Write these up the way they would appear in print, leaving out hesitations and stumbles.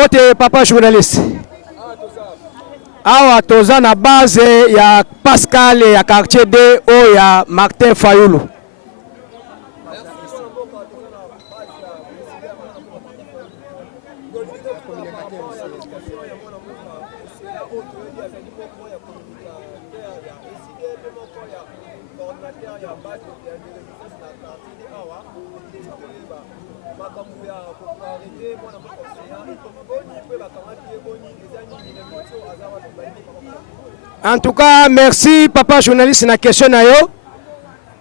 Mbote papa journaliste. Awa toza na base ya Pascal ya quartier D o ya Martin Fayulu. En tout cas, merci papa journaliste na question na yo.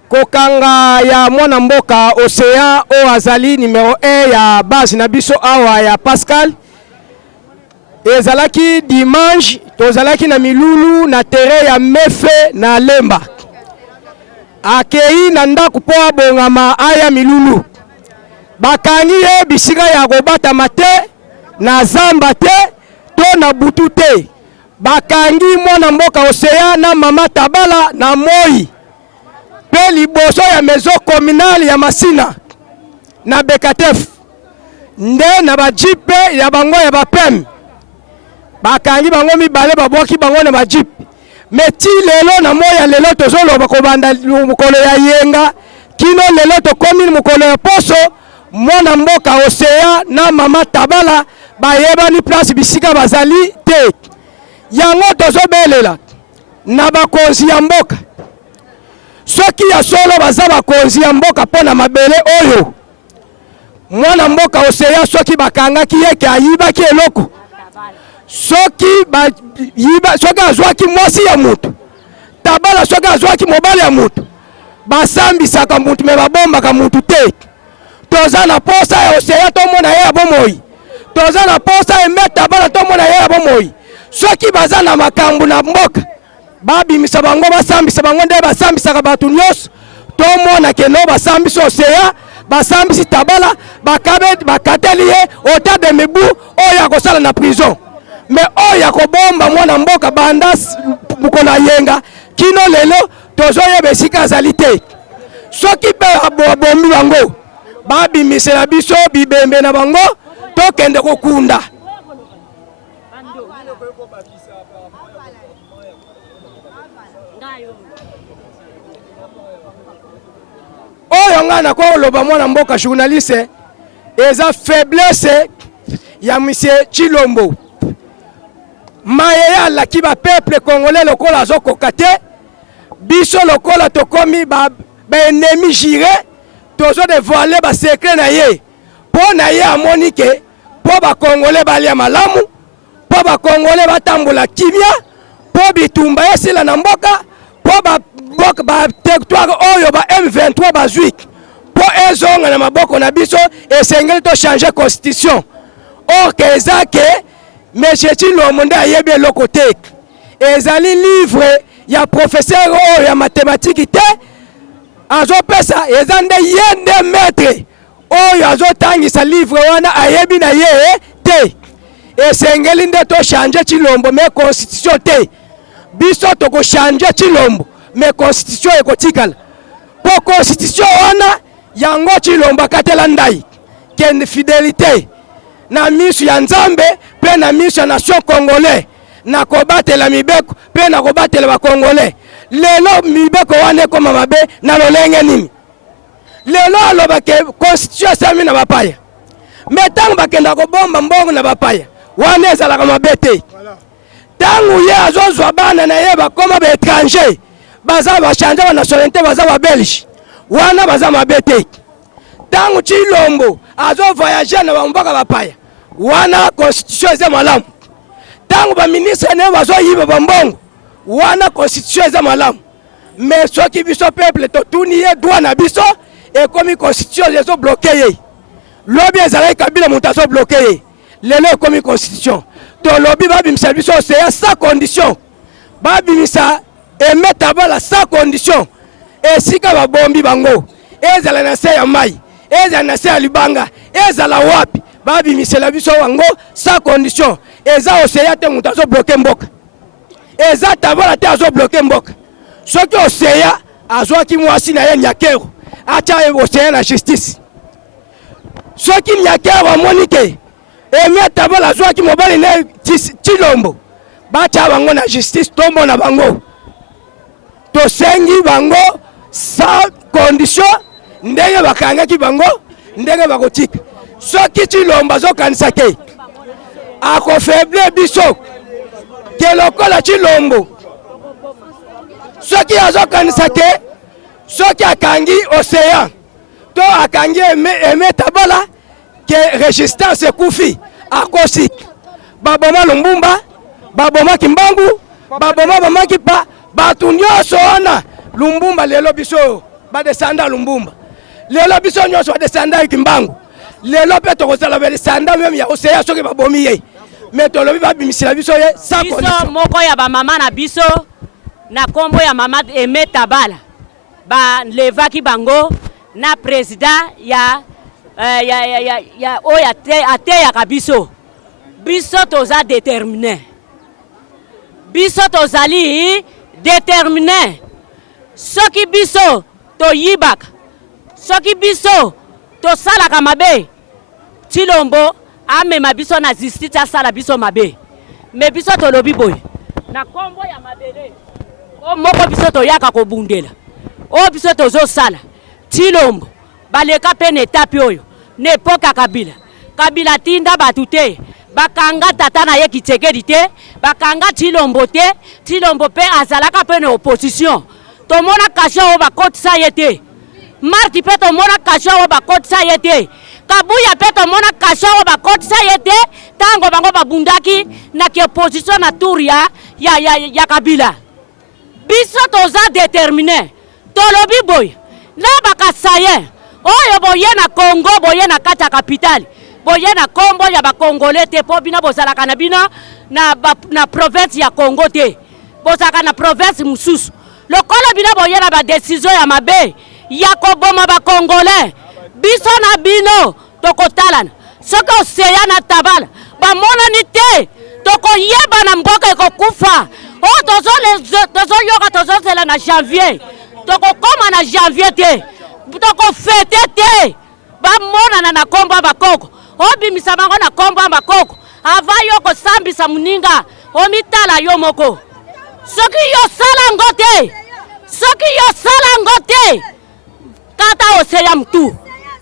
Kokanga ya mwana mboka Océan o azali numéro 1 ya base na biso awa ya Pascal. Ezalaki dimanche, tozalaki na milulu na terrain ya Mefe na Lemba. Akei na ndako po abongama aya milulu. Bakangi ye bisika ya kobata mate na zamba te to na butu te. Bakangi mwana mboka Océan na mama Tabala na Moi. Pe liboso ya maison communale ya Masina na Bekatef. Nde na bajipe ya bango ya bapem. Bakangi bango mibale babwaki bango na bajip. Meti lelo na moya lelo tozoloba kobanda mukolo ya yenga kino lelo tokomi mukolo ya poso mwana mboka Océan na mama Tabala bayebani place bisika bazali te. Yango tozobelela na bakonzi ya mboka. Soki ya solo baza bakonzi ya mboka pona mabele oyo. Mwana mboka Océan soki bakangaki yeke ayibaki eloko. Soki azwaki mwasi ya mutu. Tabala soki azwaki mobali ya mutu. Basambisaka mutu me babombaka mutu te. Toza na posa ya Océan tomona ye ya bomoi. Toza na posa ya Tabala tomona ye ya bomoi. Soki baza na makambu na mboka. Babimisa bango basambisa bango nde basambisaka batu nyonso. Tomona keno basambisa Océan, basambisi Tabala, bakateli ye ota de mebu oya kosala na prison. Me oya kobomba mwana mboka bandas mukona yenga kino lelo tozoyeba esika azali te. Soki pe abombi bango babimisela biso bibembe na bango tokende kokunda. Oyo ngana kwa loba mwana mboka journaliste eza faiblesse ya monsieur Chilombo. Mayeya la ki ba peuple congolais lokola azokoka te. Biso lokola tokomi ba ennemi jire tozo dévoiler ba secret na ye. Po na ye amoni ke po ba congolais balia malamu, po ba congolais batambola kimia, po bitumba esila na mboka, po ba territoire oyo ba M23 bazwik. Po ezonga na maboko na biso esengeli to changer constitution. Or que ezake Monsieur Chilombo nde ayebi eloko te. Ezali livre ya professeur oyo ya mathématique te. Azopesa eza nde ye nde maître oyo azotangisa livre wana ayebi na ye te. Esengeli nde to changer Chilombo me constitution te. Biso toko changer Chilombo me constitution ekotikala. Po constitution wana yango Chilombo akatela ndai. Ken fidélité na misu ya Nzambe pe na misu ya nation congolais na kobatela mibeko pe na kobatela ba congolais. Lelo mibeko wane koma mabe na lolenge nini. Lelo aloba ke constitution sami na bapaya. Metango bakenda kobomba mbongo na bapaya. Wane ezalaka mabe te. Tangu ye azozwa bana na ye bakoma ba étranger. Baza ba changer ba nationalité baza ba belge. Wana baza mabe te. Tangu Chilombo azo voyager na bamboka bapaya. Wana constitution eza malamu. Tangu ba ministre ne bazo yiba bambongo. Wana constitution eza malamu. Mais soki biso peuple to tuni ye droit na biso e komi constitution ezo bloquer ye. Lobi ezalaki Kabila mutazo bloquer ye. Lelo komi constitution. To lobi babimisa biso c'est sans condition. Babimisa Aimé Tabala sans condition. E sika ba bombi bango. Ezala na se ya mai. Ezala na se ya libanga. Ezala wapi. Babi misela biso wango sans condition. Eza Océan te mutazo bloquer mboka. Eza Tabala te azo bloquer mboka. Soki Océan azwaki mwasi na ye Nyakero. Acha Océan na justice. Soki Nyakero amoni ke Aimé Tabala zwaki mobali ne Chilombo bacha bango na justice tombo na bango to sengi bango sans condition ndenge bakangaki bango ndenge bakotika soki Chilombo azokanisa ke akofaible biso ke lokola Chilombo soki azokanisa ke soki akangi Océan to akangi Aimé Tabala que résistance kufi akosik baboma Lumbumba baboma Kimbangu baboma bamakipa batunyoso ona Lumbumba lelo biso ba descenda Lumbumba lelo biso nyoso ba descenda Kimbangu lelo pe tokozala ba descenda même ya Océan soki babomi ye mais to lobi ba bimisila biso ye sa biso moko ya ba mama na biso na kombo ya mama Aimé Tabala ba levaki bango na président ya oya ate ya kabiso biso toza déterminé biso tozali déterminé soki biso to yibaka soki biso to salaka mabe Chilombo amema biso na justice asala biso mabe me biso to lobi boy na kombo ya mabele o moko biso to yaka ko bundela o biso tozo sala Chilombo baleka pene tapi oyo nepoka Kabila tinda batute bakanga tata na ye Kitsekedi te bakanga Chilombo te Chilombo pe azalaka pene opposition to mona kasho bakotisa yete Marti pe to mona kasho bakotisa yete Kabuya pe to mona kasho bakotisa yete tango bango babundaki na ke opposition na turia ya Kabila biso toza déterminé tolobi boy na bakasaye oyo boye na Congo boye na kata capitale boye na kombo ya ba Congolais te po bina bozalaka na bina na province ya Congo te bozalaka na province mususu lokola bina boye na ba décision ya mabe ya koboma ba Congolais biso na bino tokotalana soko Océan na Tabala ba monani te tokoyeba na mboka ekokufa o tozo yoka tozo sela na janvier tokokoma na janvier te toko fete te ba mona na kombo bakoko obimisa bango na kombo bakoko ava yo ko sambisa muninga omitala yo moko soki yo sala ngote kata Océan mtu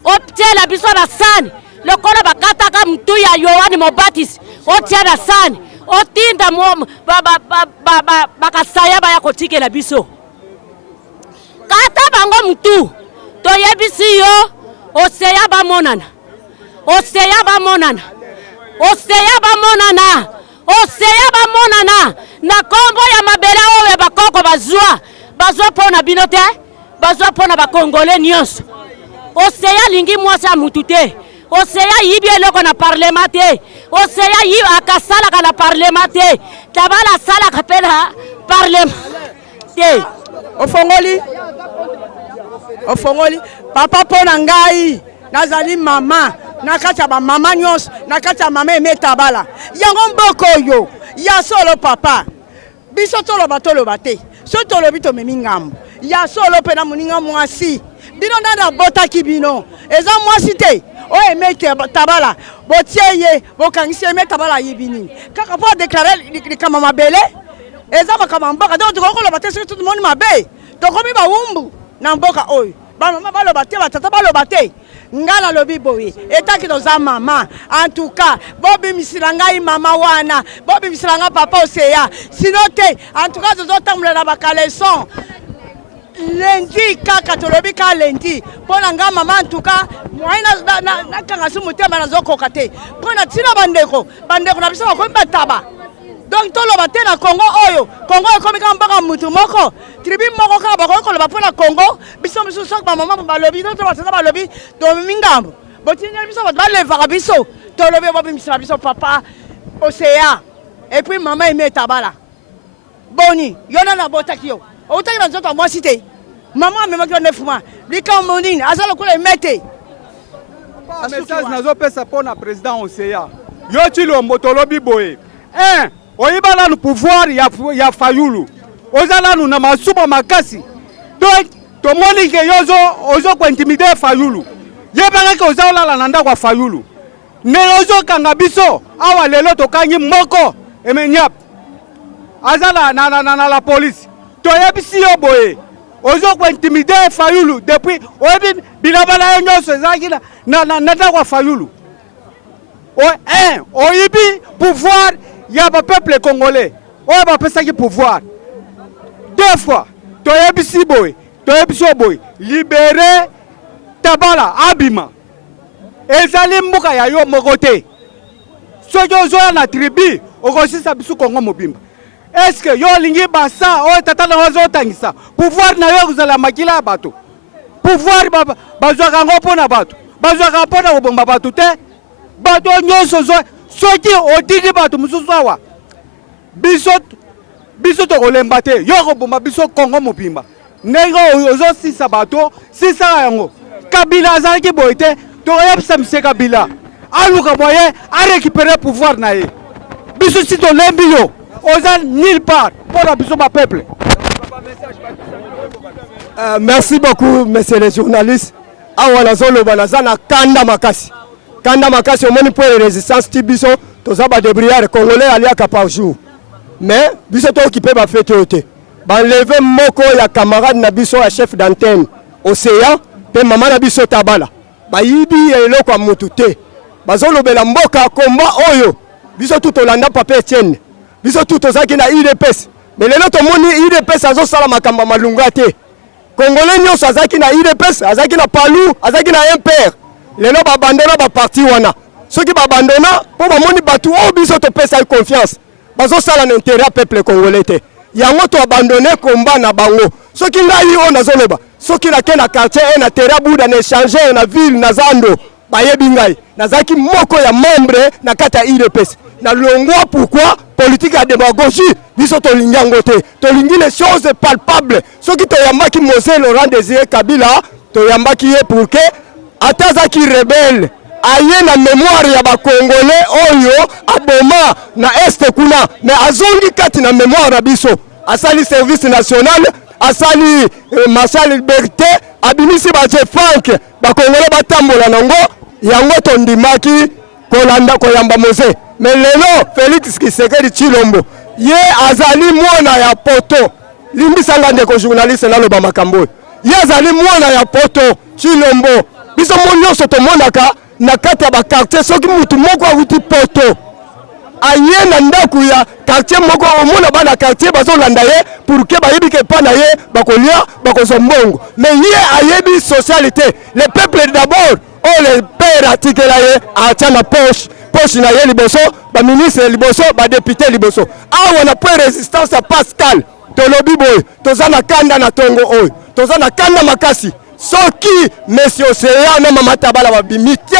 optela biso na sani lokola bakata ka mtu ya Yohani Mobatis otia na sani otinda bakasaya ba ya kotikela biso kata bango mtu to yebisi yo Océan bamonana na kombo ya mabela owe bakoko bazwa pona bino te bazwa pona ba Congolais nyonso Océan lingi mwasa mutu te Océan yibi eloko na parlement te Océan yi akasala na parlement te Tabala sala kapela parlement te ofongoli papa pona ngai nazali mama nakata ba mama nyos nakata mama Aimé Tabala yango mboko yo ya solo papa biso tolo bate so tolo bito memi ngambo ya solo pena muninga mwasi bino ndanda bota kibino eza mwasi te o Aimé Tabala botieye bokangisi Aimé Tabala yibini kaka po déclarer kama mabele eza makama mboka donc tokokola bate so tout le monde mabe tokomi ba wumbu na mboka oyo ba mama baloba te batata baloba te ngala lobi boye etaki toza mama en tout cas bobi misilanga mama wana bobi misilanga papa Océan sino te en tout cas tozo tamula na bakaleson lundi kaka tolobi ka lundi pona nga mama en tout cas moina na kanga sumu tema na zokoka te pona tina bandeko na biso ko bataba donc toloba te na Congo oyo Congo ekomi ka mbaka mutu moko tribu moko ka bako ko loba pona Congo biso sok ba mama balobi to batata balobi do mingambo botinya biso ba leva biso tolobi bobi misala biso papa Océan et puis maman Aimé Tabala boni yona na botaki yo otaki na nzoto moi cité maman me makio 9 mois lika monine azalo ko le mete message nazo pesa pona président Océan yo Chilombo tolobi boye oyibala nu pouvoir ya Fayulu ozala nu na masuba makasi donc tomoni ke yozo ko intimider Fayulu yebanga ke ozala na ndako Fayulu neozo kanga biso awa lelo tokangi moko emenyap azala na la police toyebisi yo boye ozo ko intimider Fayulu depuis oyebi bilabala yo nyonso ezalaki na ndako Fayulu oyebi pouvoir ya ba peuple congolais oyo bapesaki pouvoir deux fois toyebisi boye libérer Tabala abima ezali mboka ya yo moko te soki ozoya na tribu okosisa biso Kongo mobimba. Est-ce que yo lingi basa oyo tata na ozotangisa pouvoir na yo kozala makila ya bato pouvoir bazwaka ngo mpona bato bazwaka mpona kobomba bato te bato nyonso soki otiki bato mosusu awa biso tokolemba te yo kobomba biso Kongo mobimba ndenge ozosisa bato sisaka yango Kabila azalaki boye te tokoyebisa mise Kabila aluka moyen arécupérer pouvoir na ye biso si tolembi yo oza nulle part pour biso ba peuple. Merci beaucoup messieurs les journalistes. Awa nazoloba nazana kanda makasi au moni pour les résistance tibiso toza ba débrouillard congolais aliaka par jour mais biso to occupé ba fête ote ba lever moko ya camarade na biso ya chef d'antenne Océan pe mama na biso Tabala ba yibi eloko ya mutu te bazolobela mboka komba oyo biso tout olanda papa Etienne biso tout ozaki na IDPS mais lelo to moni IDPS azosala makambo malunga te congolais nyonso azaki na IDPS azaki na Palu azaki na MPR lelo babandona ba parti wana soki babandona po bamoni batu o biso to pesa confiance bazosala na intérêt ya peuple congolais te yango to abandonner combat na bango soki ngai o nazoloba soki na kena quartier na terrain buda na échanger na ville na zando bayebi ngai nazaki moko ya membre na kata IDPS na longwa pourquoi politique ya démagogie biso to lingango te to lingi les choses palpables soki to yambaki Mose Laurent Désiré Kabila to yambaki ye pour que atazaki rebelle aye na mémoire ya ba congolais oyo aboma na est kuna mais azongi kati na mémoire na biso asali service national asali marshal liberté abimisi ba Frank ba congolais batambola nango yango to ndimaki kolanda koyamba Mose mais lelo Félix Tshisekedi Tshilombo ye azali mwana ya poto limbisanga ndeko journaliste na loba makambo ye azali mwana ya poto Tshilombo biso monyoso to monaka na kati ya ba quartier soki mutu moko awuti poto aye na ndaku ya quartier moko omona bana quartier bazolanda ye pour que bayebi ke pa na ye bakolia bakozombongo mais ye ayebi socialité le peuple d'abord oh le père atikela ye atia na poche na ye liboso ba ministre liboso ba député liboso awa na point résistance à Pascal tolobi boy toza na kanda na tongo oyo toza na kanda makasi soki monsieur Océan na mama Tabala babimite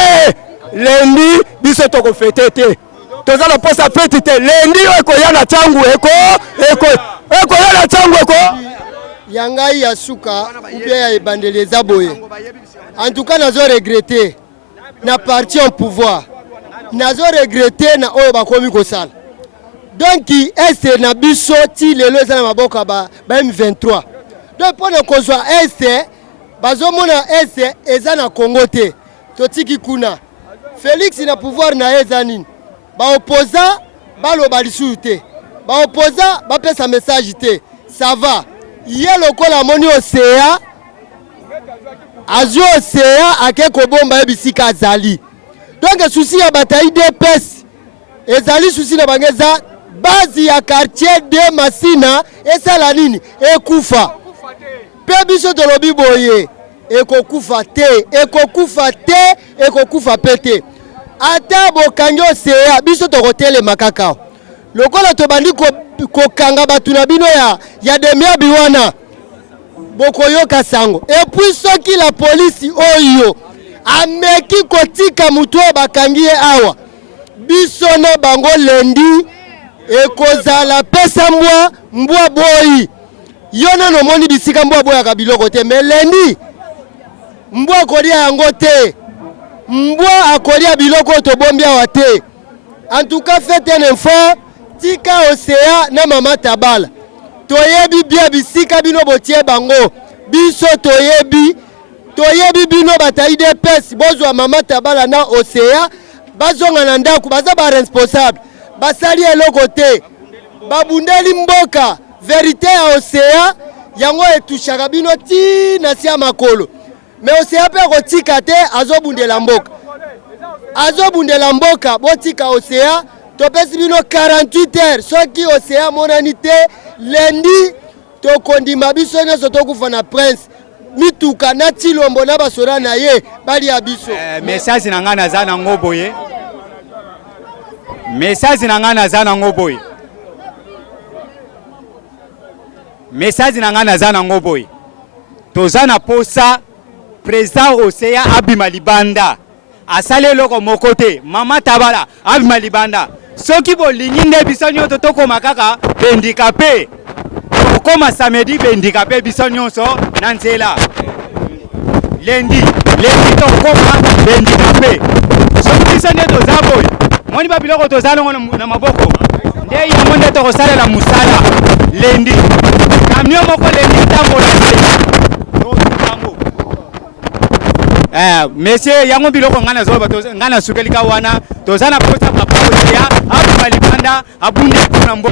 lendi biso toko fete te toza na posa fete te lendi ekoya na changu ekoya na changu eko yangai ya suka ubia ya ebandeleza boye en tout cas nazo regretter na parti en pouvoir nazo regretter na oyo bakomi kosala donc est na biso ti lelo eza na maboka ba M23 donc pona kozwa est bazomona est eza na Congo te totiki kuna Félix na pouvoir na eza nini ba opposant baloba lisusu te ba opposant bapesa message te ça va ye lokola moni Océan azio Océan ake kobomba ebisika azali donc souci ya bataille de pes ezali souci na bangeza base ya quartier de Masina esala nini ekufa pe biso tolobi boye ekokufa te ekokufa pete ata bokangi Océan biso tokotele makaka lokola tobandi kokanga batu na bino ya demia biwana bokoyoka sango et puis soki la police oyo ameki kotika mutu bakangi awa biso na bango lendi ekozala pesa mbwa boyi yona no moni bisika mbwa boya kabiloko te mais lendi mbwa kolia yango te mbwa akolia biloko to bombia wa te en tout cas faites un effort tika Océan na mama Tabala toyebi bia bisika bino botie bango biso toyebi bino bataille de pes bozwa mama Tabala na Océan bazonga na ndako baza ba responsable basali eloko te babundeli mboka vérité ya Osea yango etushaka bino ti na sia makolo mais Osea pe kotika te azobundela mboka botika Osea topesi bino 48 heures soki Osea monani te lundi tokondima biso nyonso tokufa na prince mituka na Tshilombo na basoda na ye bali ya biso message na ngana za na ngoboye message na ngana za na ngoboye message na ngana za na ngoboye toza na posa président Osea abima libanda asale loko mokote mama tabala abima libanda soki bolingi nde biso nyonso tokoma kaka handicapé tokoma samedi handicapé biso nyonso na nzela lundi tokoma handicapé soki biso nde toza boye moni babiloko toza longo na maboko nde yango nde tokosalela mosala lundi camion moko lundi tambola monsieur yango biloko ngana zoba ngana sukelika wana tozana posa papa Osea abuma libanda abunde kuna mbo